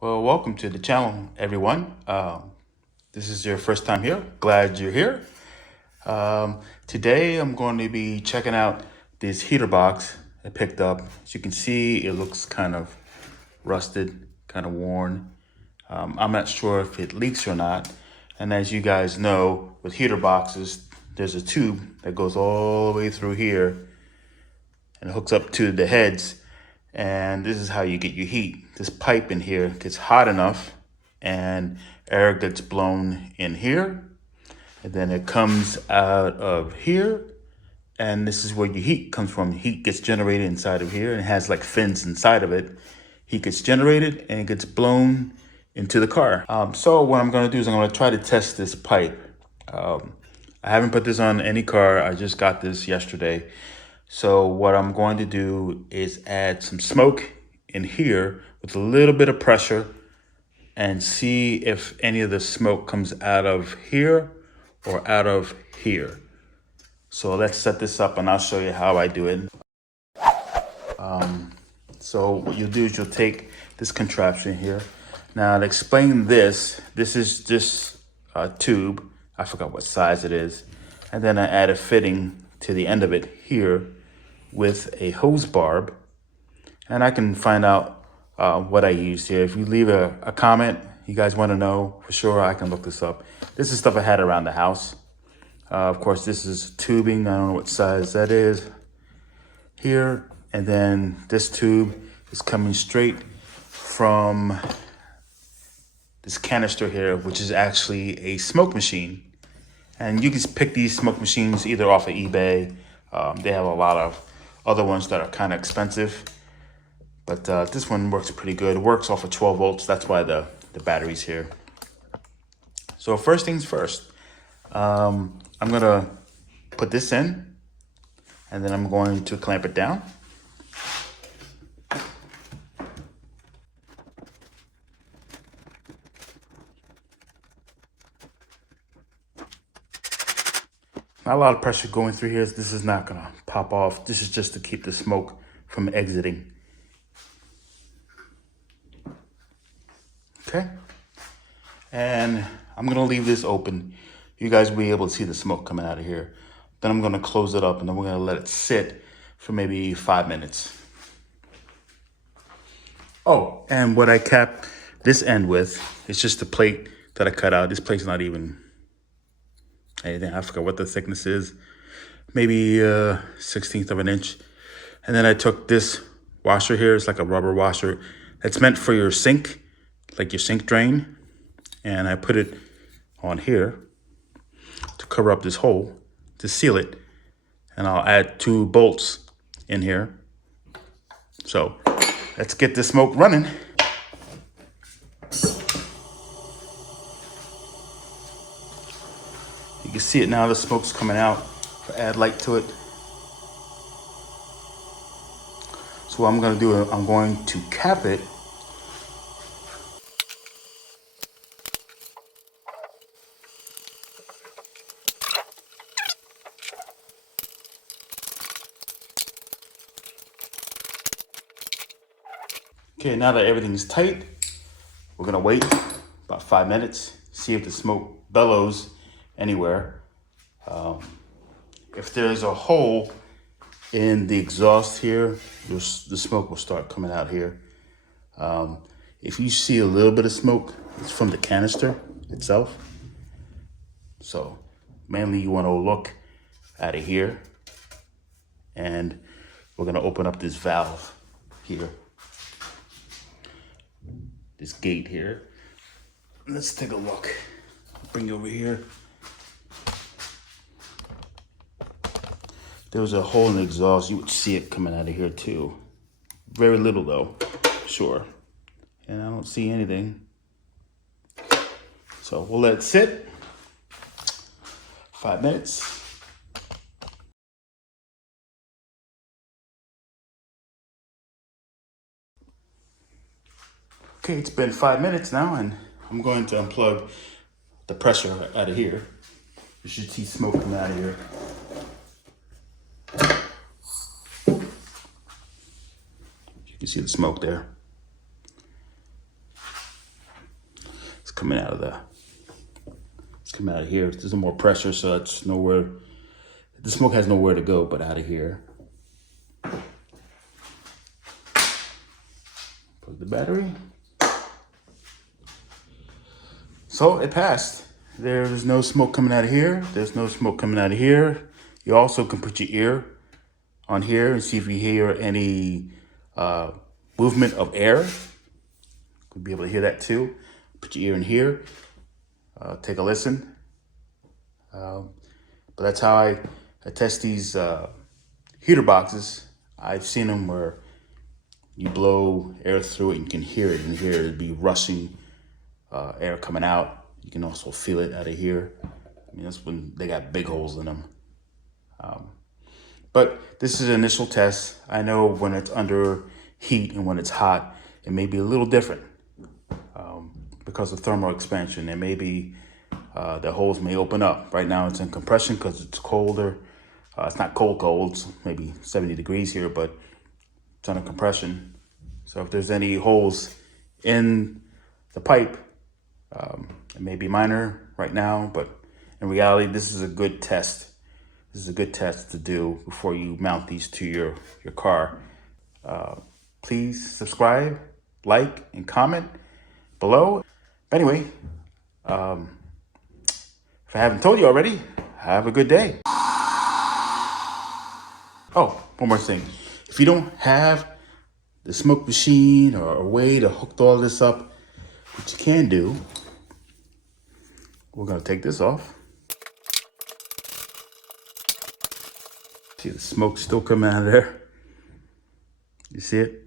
Well, welcome to the channel, everyone. This is your first time here. Glad you're here. Today, I'm going to be checking out this heater box I picked up. As you can see, it looks kind of rusted, kind of worn. I'm not sure if it leaks or not. And as you guys know, with heater boxes, there's a tube that goes all the way through here and hooks up to the heads. And this is how you get your heat. This pipe in here gets hot enough and air gets blown in here. And then it comes out of here. And this is where your heat comes from. Heat gets generated inside of here and it has like fins inside of it. Heat gets generated and it gets blown into the car. So what I'm gonna do is I'm gonna try to test this pipe. I haven't put this on any car. I just got this yesterday. So what I'm going to do is add some smoke in here with a little bit of pressure and see if any of the smoke comes out of here or out of here. So let's set this up and I'll show you how I do it. So what you'll do is you'll take this contraption here. Now to explain this, this is just a tube. I forgot what size it is. And then I add a fitting to the end of it here with a hose barb. And I can find out what I used here. If you leave a comment, you guys want to know for sure, I can look this up. This is stuff I had around the house. Of course, this is tubing. I don't know what size that is here. And then this tube is coming straight from this canister here, which is actually a smoke machine. And you can pick these smoke machines either off of eBay. They have a lot of other ones that are kind of expensive. But this one works pretty good. It works off of 12 volts. That's why the battery's here. So first things first, I'm gonna put this in and then I'm going to clamp it down. Not a lot of pressure going through here. This is not gonna pop off. This is just to keep the smoke from exiting. Okay. And I'm gonna leave this open. You guys will be able to see the smoke coming out of here. Then I'm gonna close it up and then we're gonna let it sit for maybe 5 minutes. Oh, and what I cap this end with is just a plate that I cut out. This plate's not even anything. I forgot what the thickness is. Maybe 1/16 of an inch. And then I took this washer here. It's like a rubber washer. It's meant for your sink, like your sink drain. And I put it on here to cover up this hole, to seal it. And I'll add 2 bolts in here. So let's get the smoke running. You can see it now, the smoke's coming out. If I add light to it. So what I'm gonna do, I'm going to cap it. Okay, now that everything's tight, we're gonna wait about 5 minutes, see if the smoke bellows anywhere. If there's a hole in the exhaust here, the smoke will start coming out here. If you see a little bit of smoke, it's from the canister itself. So mainly you wanna look out of here and we're gonna open up this valve here. This gate here. Let's take a look. Bring you over here. There was a hole in the exhaust. You would see it coming out of here too. Very little though, sure. And I don't see anything. So we'll let it sit. 5 minutes. Okay, it's been 5 minutes now and I'm going to unplug the pressure out of here. You should see smoke coming out of here. You can see the smoke there. coming out of here. There's more pressure, so it's nowhere. The smoke has nowhere to go but out of here. Plug the battery. So it passed. There's no smoke coming out of here. There's no smoke coming out of here. You also can put your ear on here and see if you hear any movement of air. You'll be able to hear that too. Put your ear in here. Take a listen. But that's how I test these heater boxes. I've seen them where you blow air through it and you can hear it. And hear it be rushing air coming out. You can also feel it out of here. I mean, that's when they got big holes in them. But this is an initial test. I know when it's under heat and when it's hot, it may be a little different because of thermal expansion. It may be the holes may open up. Right now it's in compression because it's colder. It's not cold, it's maybe 70 degrees here, but it's under compression. So if there's any holes in the pipe, it may be minor right now, but in reality, this is a good test. This is a good test to do before you mount these to your car. Please subscribe, like, and comment below. Anyway, if I haven't told you already, have a good day. Oh, one more thing. If you don't have the smoke machine or a way to hook all this up, what you can do, we're gonna take this off. See the smoke still coming out of there? You see it?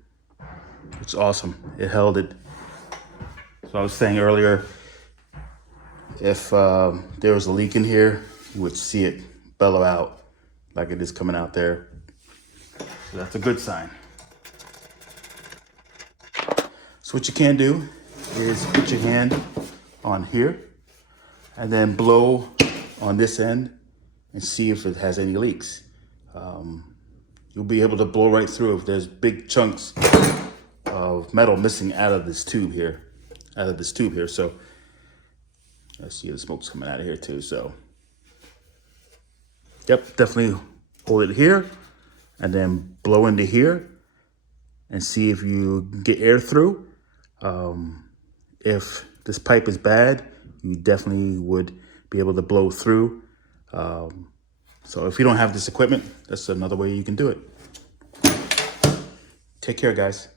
It's awesome. It held it. So I was saying earlier, if there was a leak in here, you would see it bellow out like it is coming out there. So that's a good sign. So what you can do is put your hand on here and then blow on this end and see if it has any leaks. You'll be able to blow right through if there's big chunks of metal missing out of this tube here. So I see the smoke's coming out of here too. So yep, definitely hold it here and then blow into here and see if you get air through. If this pipe is bad, you definitely would be able to blow through. So if you don't have this equipment, that's another way you can do it. Take care, guys.